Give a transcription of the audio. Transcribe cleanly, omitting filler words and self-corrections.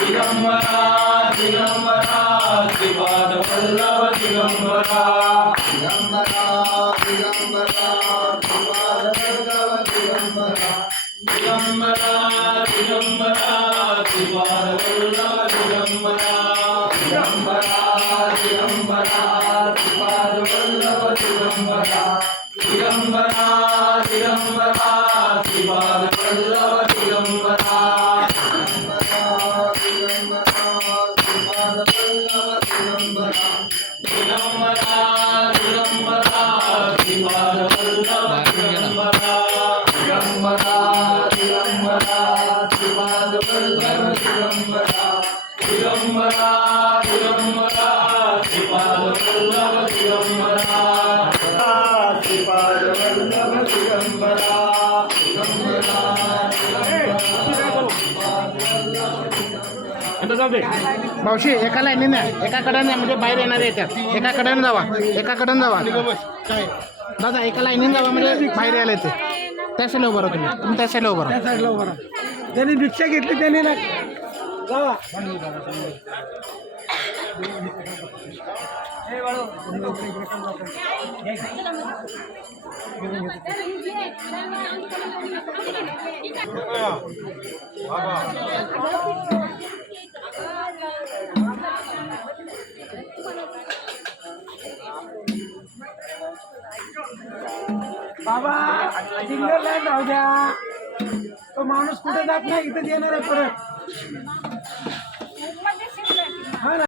दिगंबरा दिगंबरा श्रीपाद वल्लभ दिगंबरा दिगंबरा दिगंबरा श्रीपाद वल्लभ दिगंबरा दिगंबरा दिगंबरा श्रीपाद वल्लभ दिगंबरा दिगंबरा दिगंबरा श्रीपाद वल्लभ दिगंबरा दिगंबरा दिगंबरा श्रीपाद वल्लभ दिगंबरा मावशी एका लाईनीने एका कडेने म्हणजे बाहेर येणारे येतात एका कडेने जावा दादा एका लाईनीने जावा म्हणजे बाहेर यायला येते त्या साईडला उभं राहा तुम्ही त्या साईडला उभं राहा ज्यांनी भिक्षा घेतली त्यांनी ना जावा बाबा सिंगल लाईन राहू द्या तो माणूस कुठे जात नाही इथं येणार आहे परत